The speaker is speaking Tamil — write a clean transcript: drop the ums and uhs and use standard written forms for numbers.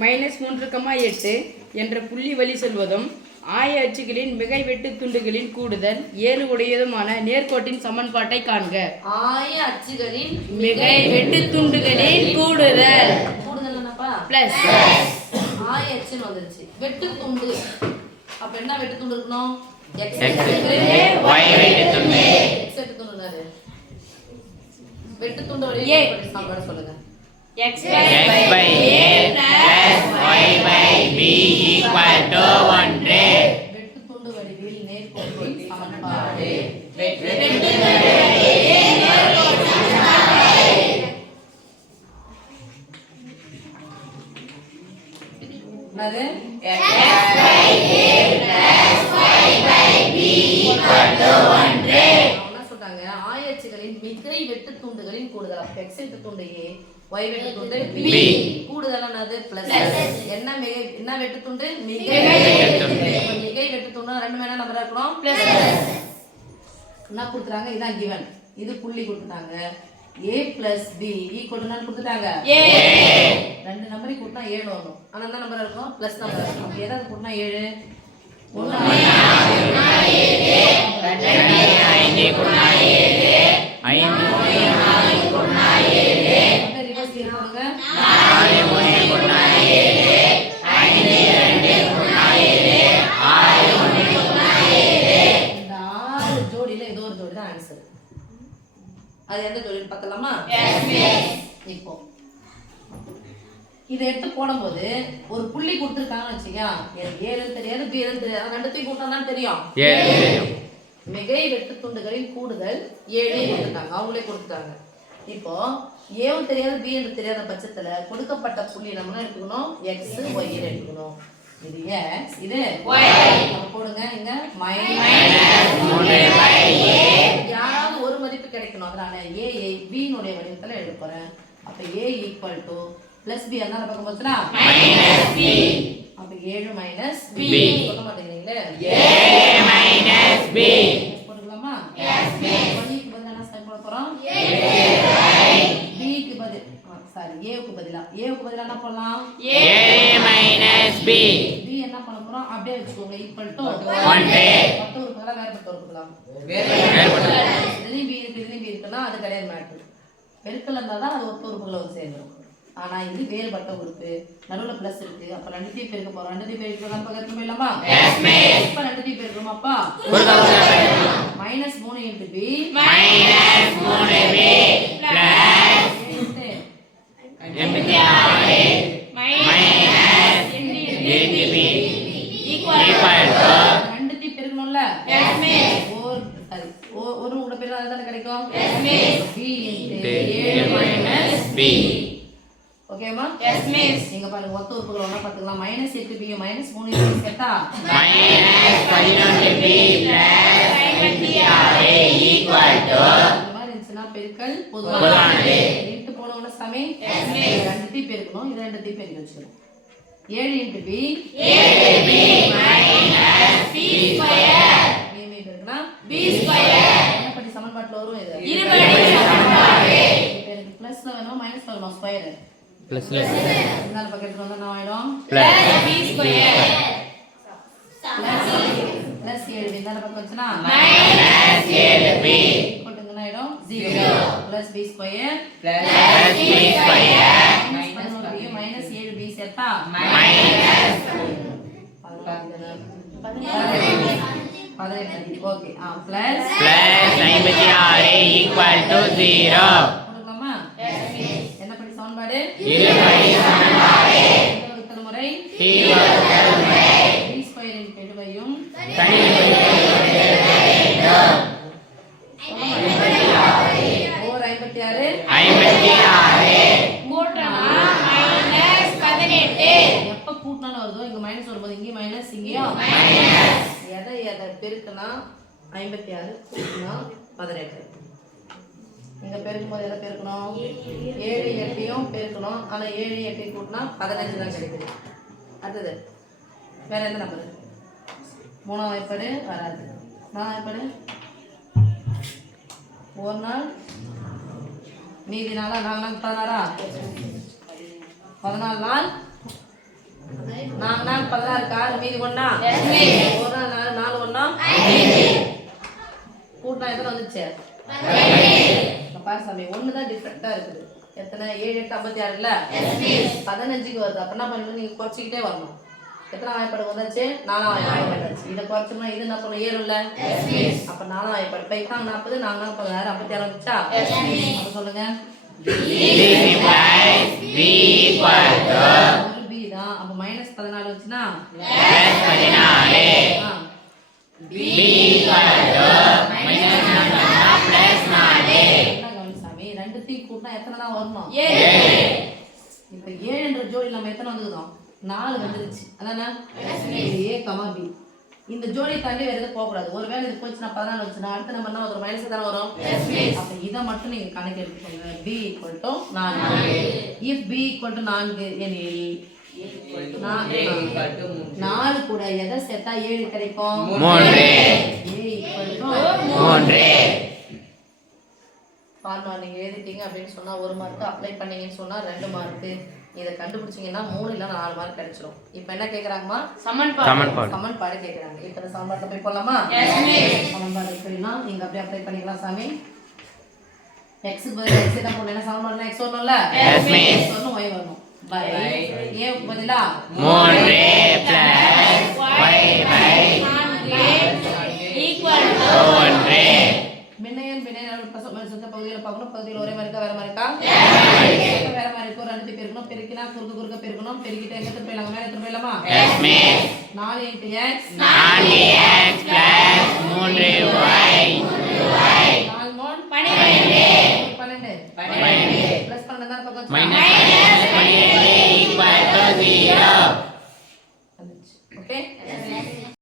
-3,8 என்ற புள்ளி வழி செல்வதும் ஆய அச்சுகளின் மிகை வெட்டு துண்டுகளின் கூடுதல் 7 உடையதுமான நேர்கோட்டின் சமன்பாட்டை காண்க. ஆய அச்சுகளின் மிகை வெட்டு துண்டுகளின் கூடுதல் பிளஸ் ஆய அச்சுன்னு வந்துருச்சு. வெட்டு துண்டு அப்ப என்ன வெட்டு துண்டு இருக்கணும்? x வெட்டு துண்டுனாரு வெட்டு துண்டு வழியே சாப்பாடு சொல்லுங்க. x by a plus y by b equal to 1. வெட்டு துண்டு வடிவில் நேர்கோட்டின் சமன்பாடு. என்னது? x by a plus y by b equal to 1. என்ன சொல்றாங்க? ஆய அச்சுகளின் மிகை வெட்டு துண்டுகளின் கூடுதல். அப்ப x வெட்டு துண்டு a, y வெட்டு துண்டு b. கூடுதல் என்னது? பிளஸ். என்ன வெட்டு துண்டு? மிகை வெட்டு துண்டு. அப்ப மிகை வெட்டு துண்டு ரெண்டுமே என்ன நம்பரா இருக்கணும்? பிளஸ். என்ன கொடுத்துறாங்க? இதான் given. இது புள்ளி கொடுத்துட்டாங்க. a plus b equal to என்ன கொடுத்துட்டாங்க? a. ரெண்டு நம்பரை கூட்டினா 7 வரும். ஆனா என்ன நம்பரா இருக்கும்? Plus number. அப்ப எதாவது கூட்டினா 7 1 ஜோடியில ஏதோ ஒரு ஜோடி தான் ஆன்சர். அது எந்த ஜோடின்னு பார்க்கலாமா? இப்போ இதை எடுத்து போடும்போது ஒரு புள்ளி கொடுத்துருக்காங்கன்னு வச்சுக்கா, எனக்கு ஏழுன்னு தெரியாது பீன்னு தெரியாது, ரெண்டுத்தையும் கூட்டினா தெரியும். மிகை வெட்டு துண்டுகளின் கூடுதல் 7 கொடுத்துட்டாங்க, அவங்களே கொடுத்துட்டாங்க. இப்போ ஏவும் தெரியாது பி என்று தெரியாத பட்சத்துல கொடுக்கப்பட்ட புள்ளி நம்ம எடுத்துக்கணும், எக்ஸ் ஒய் எடுத்துக்கணும். இது எக்ஸ், இது நம்ம போடுங்க. இங்க யாராவது ஒரு மதிப்பு கிடைக்கணும், அதனால ஏ பி னுடைய வடிவத்துல எழுத போறேன். அப்ப ஏ ஈக்குவல் டு பிளஸ் பி என்ன பக்கம் போச்சுனா மைனஸ் பி. அப்ப 7 மைனஸ் பி சொல்ல மாட்டேங்கிறீங்களே, a மைனஸ் பி போட்டுக்கலாமா? Yes miss. க்கு பதிலா என்ன சைன் போட போறோம்? b க்கு பதில் சாரி a க்கு பதிலா என்ன போடலாம்? a minus b. b என்ன பண்ண போறோம்? அப்படியே வெச்சுக்கோங்க, ஈக்குவல் டு 1. பத்து உறுப்புகளா வேறுபட்ட உறுப்புகளா? வேறுபட்ட. இதுலயும் b இருக்கு, இதுலயும் b இருக்குன்னா அது கிடையாது மேட்டர். பெருக்கல் இருந்தாதான் அது ஒத்த உறுப்புகளை வந்து சேர்ந்துரும். ஆனா இது வேறுபட்ட உறுப்பு, நடுவுல பிளஸ் இருக்கு. அப்ப ரெண்டுத்தையும் பெருக்க போறோம். ரெண்டுத்தையும் பெருக்கலாம் பக்கத்துல போயிடலாமா? Yes miss. இப்ப ரெண்டுத்தையும் பெருக்கணும். அப்பா -3 into b -3b plus 86 8b equal to ரெண்டுத்தையும் பெருக்கணும்ல? Yes miss. ஒரு கூட பெருக்கா அதுதானே கிடைக்கும்? Yes miss. b into 7 - b. ஓகேமா? Yes miss. நீங்க பாருங்க ஒத்த உறுப்புகள் ஒண்ணா பாத்துக்கலாம். -8b -3b சேர்த்தா -11b plus 56 equal to இந்த மாதிரி இருந்துச்சுன்னா பெருக்கல் பொதுவானது. இன்டு போடுவோம்ல சாமி? Yes miss. ரெண்டுத்தையும் பெருக்கணும், இது ரெண்டுத்தையும் பெருக்கி வச்சுக்கணும். 7 into b 7b minus b square b பெருக்கனா b square என்ன படி சமன்பாட்டுல வரும்? இது இருபடி சமன்பாடு. இப்போ எனக்கு பிளஸ்ல வேணும் மைனஸ் வேணும், ஸ்கொயர் பிளஸ்ல இந்த பக்கத்துல வந்து என்ன ஆயிடும்? Plus b square plus 7b இந்த பக்கம் வந்துச்சுனா மைனஸ் 7b போட்டுங்க என்ன ஆயிடும்? 0 plus b square plus b square minus 7b சேர்த்தா minus 18. Okay plus 56 equal to 0 போடுங்கம்மா? Yes miss. என்ன படி சமன்பாடு? இருபடி சமன்பாடு. எத்தனை முறை? t வகுத்தல் முறை. b ஸ்கொயர் இன் கெடுவையும் தனி வேண்டும். 56 கூட்டனா -18. எப்ப கூட்டனா வருதோ இங்க மைனஸ் வரும்போது இங்க மைனஸ் இங்கேயும் மைனஸ். எதை பெருக்குனா 56 கூட்டனா 18. இங்க பெருக்கும் போது எதை பெருக்கணும்? 7 8யும் பெருக்கணும். ஆனா 7 8 கூட்டினா 15 தான் கிடைக்குது. அடுத்தது வேற என்ன நம்பர்? 3ஆம் வாய்ப்பாடு வராது. 4ஆம் வாய்ப்பாடு ஒரு நாள் மீதி நாளா 4 நாள் 16 14 நாள் நாலு 16 6 மீதி ஒண்ணா ஒரு நாள் 4 ஒண்ணா கூட்டினா எத்தனை வந்துச்சு பாரு சாமி ஒண்ணுதான் டிஃப்ரெண்டா இருக்குது எத்தனை 7 8 56 இல்ல 15க்கு வருது அப்ப என்ன பண்ணணும் நீங்க குறைச்சிக்கிட்டே வரணும் எத்தனை வாய்ப்பாடு வந்தாச்சு 4ஆம் வாய்ப்பாடு வந்தாச்சு இதை குறைச்சோம்னா இது என்ன பண்ணும் 7 இல்ல அப்ப 4ஆம் வாய்ப்பாடு 5 40 4 16 56 வந்துச்சா அப்ப சொல்லுங்க ஒரு b தான் அப்ப -14 வந்துச்சுன்னா சாமி ரெண்டுத்தையும் கூட்டினா எத்தனை தான் வரணும் இப்ப 7 என்ற ஜோடி நம்ம எத்தனை வந்துருக்கோம் 4 வந்துருச்சு அதானே a, b இந்த ஜோடியை தாண்டி வேற எதுவும் போகக்கூடாது ஒருவேளை இது போச்சுன்னா 14 வந்துச்சுன்னா அடுத்த நம்பர் என்ன வரும் மைனஸ் தானே வரும் அப்ப இதை மட்டும் நீங்க கணக்கு எடுத்துக்கோங்க b = 4 if b = 4 எனில் 4 கூட எதை சேர்த்தா 7 கிடைக்கும் 3 ஃபார்முலா நீங்க எழுதிட்டீங்க அப்படின்னு சொன்னா 1 மார்க் அப்ளை பண்ணீங்கன்னு சொன்னா 2 மார்க் இதை கண்டுபிடிச்சீங்கன்னா 3 இல்ல 4 மார்க் கிடைச்சிரும் இப்போ என்ன கேக்குறாங்கமா சமன்பாடு கேக்குறாங்க இப்போ இந்த சமன்பாடுல போய் போலாமா சமன்பாடு போய்னா நீங்க அப்படியே அப்ளை பண்ணிக்கலாம் சாமி x க்கு பதிலா x என்ன போடணும் என்ன சமன்பாடுல x வரணும்ல x வரணும் y வரணும் பை a க்கு பதிலா 3 y = 1 மின்னையன் பகுதியில் பார்க்கணும் பகுதியில் ஒரே மாதிரி இருக்கா வேற மாதிரி இருக்கா வேற மாதிரி இருக்கும் ரெண்டு பெருக்கணும் பெருக்கினா குறுக்க பெருக்கணும் பெருக்கிட்டு எங்க திரும்ப போயிடலாம் மேலே திரும்ப போயிடலாமா 4 × x 4x + 3y 12 ப்ளஸ் 12 தான் பக்கம் -12 = 0